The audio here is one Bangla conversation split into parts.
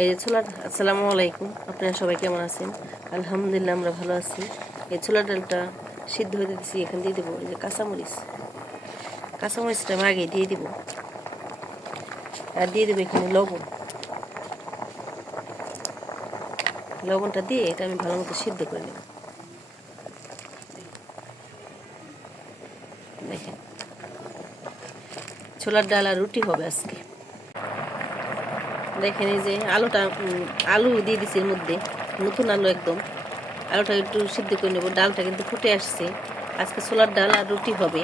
এই যে ছোলার আসসালামু আলাইকুম, আপনারা সবাই কেমন আছেন? আলহামদুলিল্লাহ আমরা ভালো আছি। এই ছোলার ডালটা সিদ্ধ হতে দিচ্ছি, এখানে দিয়ে দেবো এই যে কাঁচামরিচটা আমি আগে দিয়ে দিব, আর দিয়ে দেবো এখানে লবণটা দিয়ে এটা আমি ভালো মতো সিদ্ধ করে নেব। দেখেন ছোলার ডাল আর রুটি হবে আজকে। দেখেন এই যে আলু দিয়ে দিচ্ছি এর মধ্যে, নতুন আলু একদম। আলুটা একটু সিদ্ধ করে নেব। ডালটা কিন্তু ফুটে আসছে। আজকে ছোলার ডাল আর রুটি হবে।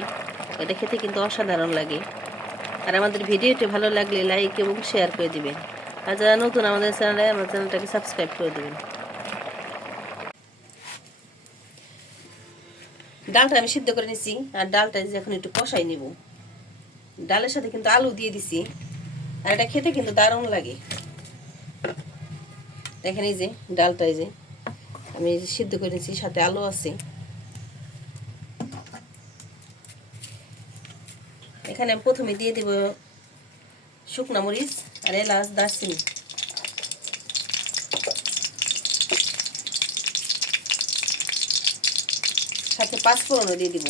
এটা খেতে কিন্তু অসাধারণ লাগে। আর আমাদের ভিডিওটি ভালো লাগলে লাইক এবং শেয়ার করে দিবেন। আর যারা নতুন আমাদের চ্যানেলটাকে সাবস্ক্রাইব করে দিবেন। ডালটা আমি সিদ্ধ করে নিছি, আর ডালটা এখন একটু কষাই নেব। ডালের সাথে কিন্তু আলু দিয়ে দিছি, আর এটা খেতে কিন্তু দারুণ লাগে। দেখেন এই যে ডালটা এই যে আমি সিদ্ধ করে নিছি, সাথে আলু আছে। এখানে আমি প্রথমে দিয়ে দেব শুকনা মরিচ আর এলাচ, দারচিনি। সাথে পাঁচফোড়নও দিয়ে দিব।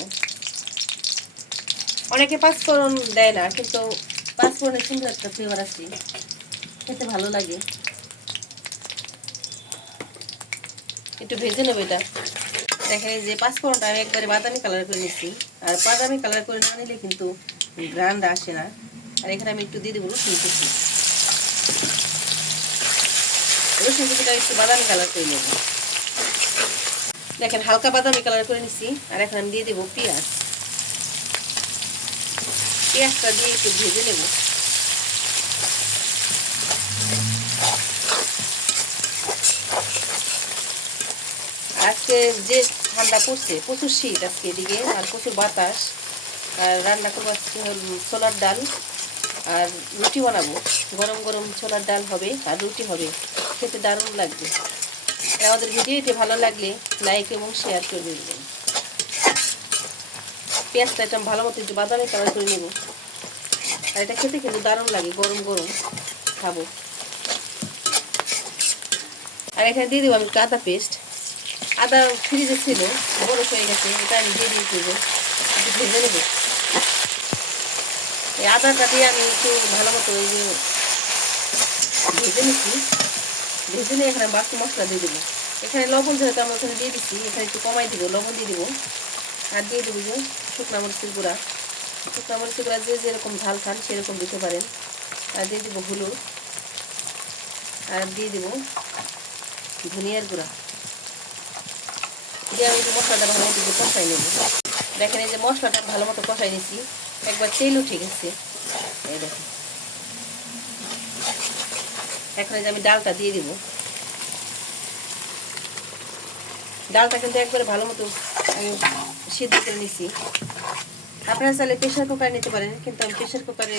অনেকে পাঁচফোড়ন দেয় না, কিন্তু পাঁচফোড়নের সুন্দর একটা ফ্লেভার আছে, খেতে ভালো লাগে। একটু ভেজে নেবো এটা। দেখেন যে পাঁচফোড়নটা আমি একবারে বাদামি কালার করে নিচ্ছি। আর বাদামি কালার করে না নিলে কিন্তু গ্রান্ড আসে না। আর এখানে আমি একটু দিয়ে দেবো রসুন কুচি। রসুন কুচিটা একটু বাদামি কালার করে নেব। দেখেন হালকা বাদামি কালার করে নিচ্ছি। আর এখন আমি দিয়ে দেবো পেঁয়াজটা দিয়ে একটু ভেজে নেব। আজকে যে ঠান্ডা পড়ছে, প্রচুর শীত আজকে এদিকে, আর প্রচুর বাতাস। আর রান্না করবো ছোলার ডাল আর রুটি বানাবো। গরম গরম ছোলার ডাল হবে আর রুটি হবে, খেতে দারুণ লাগবে। আমাদের ভিডিওটি ভালো লাগলে লাইক এবং শেয়ার করে দেবেন। পেঁয়াজটা এটা ভালো মতো একটু বাদামি কালার করে নেব। আর এটা খেতে কিন্তু দারুণ লাগে, গরম গরম খাবো। আর এখানে দিয়ে দেবো আমি আদা পেস্ট। আদা ফ্রিজে ছিল, বরফ হয়ে গেছে, এটা আমি দিয়ে দেবো, একটু ভেজে নেব। এই আদাটা দিয়ে আমি একটু ভালো মতো ওই যে ভেজে নিচ্ছি। ভেজে নিয়ে এখানে বাকি মশলা দিয়ে দেবো। এখানে লবণ যেহেতু আমরা ওখানে দিয়ে দিচ্ছি, এখানে একটু কমাই দিব, লবণ দিয়ে দেবো। আর দিয়ে দেবো যে শুকনো মরিচের গুঁড়া। শুকনো মরিচের গুঁড়া যে যেরকম ঝাল খান সেরকম দিতে পারেন। আর দিয়ে দেবো হলুদ। আর দিয়ে দেবো ধনিয়ার গুঁড়া। দিয়ে আমি একটু মশলাটা ভালো মতো একটু কষাই নেব। দেখেন এই যে মশলাটা ভালো মতো কষাই নিচ্ছি, একবার তেল উঠে গেছে। এই দেখেন এখন এই যে আমি ডালটা দিয়ে দিব। ডালটা কিন্তু একবারে ভালো মতো আমি সিদ্ধ করে নিচ্ছি। আপনারা চাইলে প্রেশার কুকারে নিতে পারেন, কিন্তু আমি প্রেশার কুকারে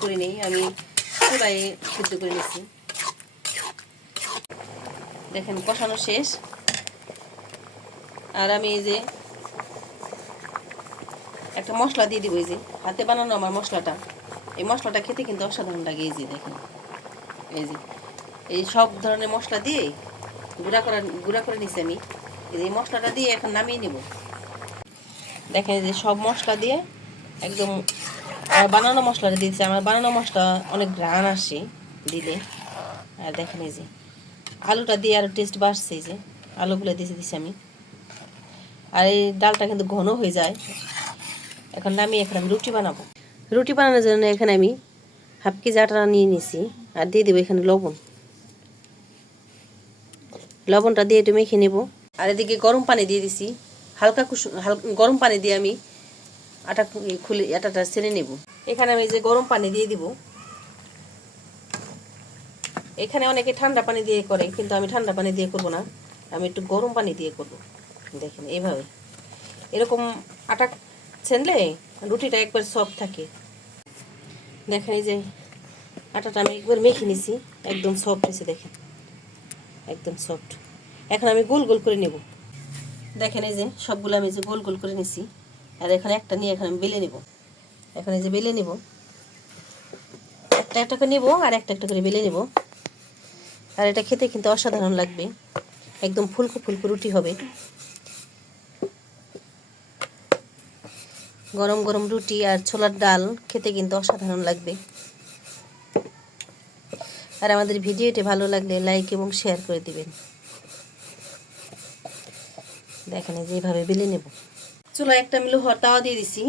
করে নিই, আমি চুলায় সিদ্ধ করে নিচ্ছি। দেখেন কষানো শেষ। আর আমি এই যে একটা মশলা দিয়ে দিব, এই যে হাতে বানানো আমার মশলাটা। এই মশলাটা খেতে কিন্তু অসাধারণ লাগে। এই যে দেখেন এই সব ধরনের মশলা দিয়ে গুঁড়া করে নিচ্ছি আমি। এই মশলাটা দিয়ে এখন নামিয়ে নেব। দেখেন যে সব মশলা দিয়ে একদম বানানো মশলাটা দিয়েছি। আমার বানানো মশলা অনেক ঘ্রাণ আসে দিলে। আর দেখেন এই যে আলুটা দিয়ে আরও টেস্ট বাড়ছে। এই যে আলুগুলো দিয়েছি আমি। আর এই ডালটা কিন্তু ঘন হয়ে যায়। এখন এখানে আমি রুটি বানাবো। রুটি বানানোর জন্য এখানে আমি হাফ কেজি আটা নিয়ে নিয়েছি। আর দিয়ে দেবো এখানে লবণটা দিয়ে একটু মেখে নেব। আর এদিকে গরম পানি দিয়ে দিছি। হালকা গরম পানি দিয়ে আমি আটাটা ছেড়ে নেব। এখানে আমি যে গরম পানি দিয়ে দিব। এখানে অনেকে ঠান্ডা পানি দিয়ে করে, কিন্তু আমি ঠান্ডা পানি দিয়ে করব না, আমি একটু গরম পানি দিয়ে করব। দেখেন এইভাবে এরকম আটা ছেনলে রুটিটা একবার সফট থাকে। দেখেন এই যে আটাটা আমি একবার মেখে নিছি, একদম সফট হয়েছে। দেখেন একদম সফট। এখন আমি গোল গোল করে নেব। দেখেন এই যে সবগুলো আমি যে গোল গোল করে নিছি। আর এখানে একটা নিয়ে এখন আমি বেলে নেব। এখন এই যে বেলে নেব, একটা একটা করে নেব আর একটা একটা করে বেলে নেব। আর এটা খেতে কিন্তু অসাধারণ লাগবে, একদম ফুলকো ফুলকো রুটি হবে। গরম গরম রুটি আর ছোলার ডাল খেতে কিন্তু অসাধারণ লাগবে। আর আমাদের ভিডিওটি ভালো লাগলে লাইক এবং শেয়ার করে দিবেন। দেখেন যেভাবে বেলে নেব। চুলায় একটা আমি লোহার তাওয়া দিয়ে দিছি,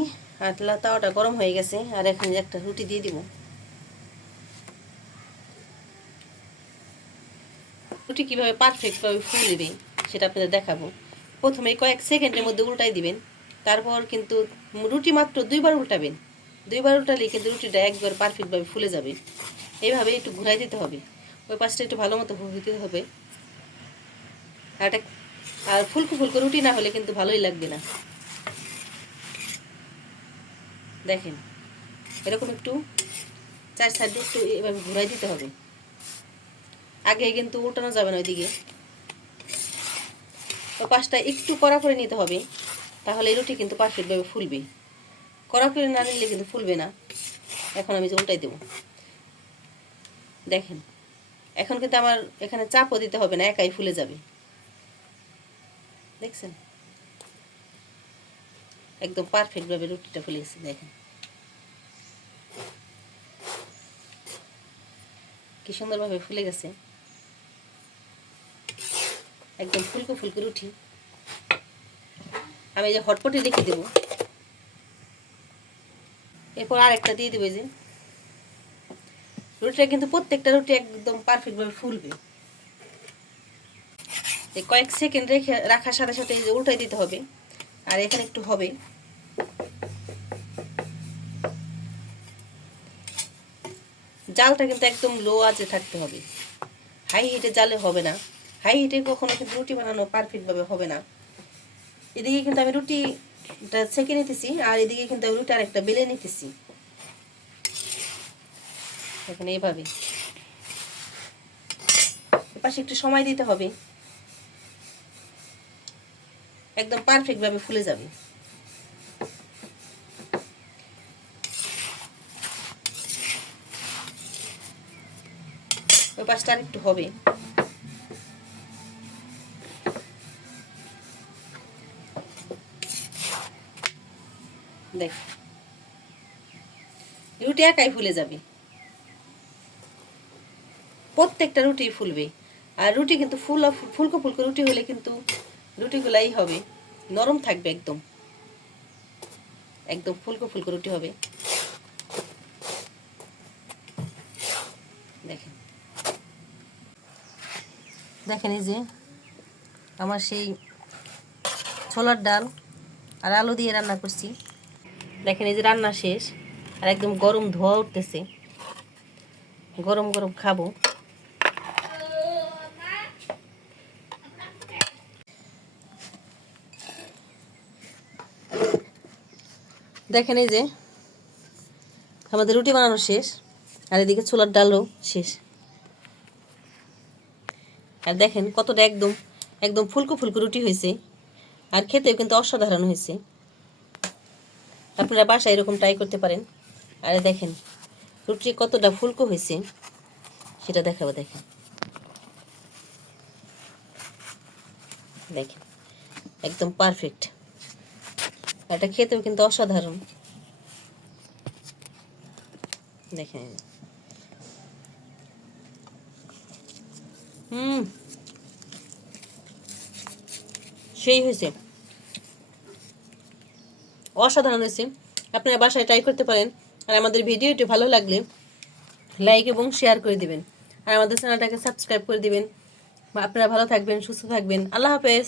আর তাওয়াটা গরম হয়ে গেছে। আর এখন একটা রুটি দিয়ে দিব। রুটি কীভাবে পারফেক্টভাবে ফুলবে সেটা আপনাদের দেখাবো। প্রথমে কয়েক সেকেন্ডের মধ্যে উল্টাই দিবেন, তারপর কিন্তু রুটি মাত্র 2বার উল্টাবেন। 2বার উল্টালেই কিন্তু রুটিটা একবার পারফেক্টভাবে ফুলে যাবে। এইভাবে একটু ঘুরাই দিতে হবে, ওই পাশটা একটু ভালো মতো দিতে হবে। আর ফুলকো ফুলকো রুটি না হলে কিন্তু ভালোই লাগবে না। দেখেন এরকম একটু 4 সাইডে একটু এভাবে ঘুরাই দিতে হবে। আগে কিন্তু উল্টানো যাবে না ওইদিকে। তো পাশটা একটু কড়া করে নিতে হবে, তাহলে এই রুটি কিন্তু পারফেক্টভাবে ফুলবে। কড়া করে না নিলে কিন্তু ফুলবে না। এখন আমি যে উল্টাই দেবো, দেখেন এখন কিন্তু আমার এখানে চাপও দিতে হবে না, একাই ফুলে যাবে। দেখছেন একদম পারফেক্টভাবে রুটিটা ফুলে গেছে। দেখেন কি সুন্দরভাবে ফুলে গেছে, একদম ফুলকো ফুলকো রুটি। আমি যে হটপটে রেখে দেবো, এরপর আরেকটা দিয়ে দেবো। যে রুটিটা কিন্তু প্রত্যেকটা রুটি একদম পারফেক্টভাবে ফুলবে। এই কয়েক সেকেন্ড রেখে রাখার সাথে সাথে এই যে উল্টাই দিতে হবে। আর এখানে একটু হবে, জালটা কিন্তু একদম লো আঁচে থাকতে হবে, হাই হিটে জালে হবে না। হাই হিটে কখনো কিন্তু রুটি বানানো পারফেক্টভাবে হবে না। এদিকে কিন্তু আমি রুটিটা ছেঁকে নিতেছি, আর এদিকে কিন্তু আমি রুটি আরেকটা বেলে নিতেছি। এখানে এইভাবে এপাশে একটু সময় দিতে হবে, একদম পারফেক্টভাবে ফুলে যাবে। ওই পাশটা আর একটু হবে। দেখ রুটি একাই ফুলে যাবে, প্রত্যেকটা রুটি ফুলবে। আর রুটি কিন্তু ফুলকো ফুলকো রুটি হলে কিন্তু রুটিগুলাই হবে নরম থাকবে, একদম একদম ফুলকো ফুলকো রুটি হবে। দেখেন দেখেন এই যে আমার সেই ছোলার ডাল আর আলু দিয়ে রান্না করছি। দেখেন এই যে রান্না শেষ, আর একদম গরম ধোয়া উঠতেছে। গরম গরম খাবো। দেখেন এই যে আমাদের রুটি বানানো শেষ, আর এদিকে ছোলার ডালও শেষ। আর দেখেন কতটা একদম একদম ফুলকো ফুলকো রুটি হয়েছে, আর খেতেও কিন্তু অসাধারণ হয়েছে। আপনারা বাসায় এরকম ট্রাই করতে পারেন। আর দেখেন রুটি কতটা ফুলকো হয়েছে সেটা দেখাবো। দেখেন দেখেন একদম পারফেক্ট, এটা খেতেও কিন্তু অসাধারণ। দেখেন সেই হয়েছে, অসাধারণ হয়েছে। আপনারা বাসায় ট্রাই করতে পারেন। আর আমাদের ভিডিওটি ভালো লাগলে লাইক এবং শেয়ার করে দিবেন, আর আমাদের চ্যানেলটাকে সাবস্ক্রাইব করে দিবেন। আপনারা ভালো থাকবেন, সুস্থ থাকবেন। আল্লাহ হাফেজ।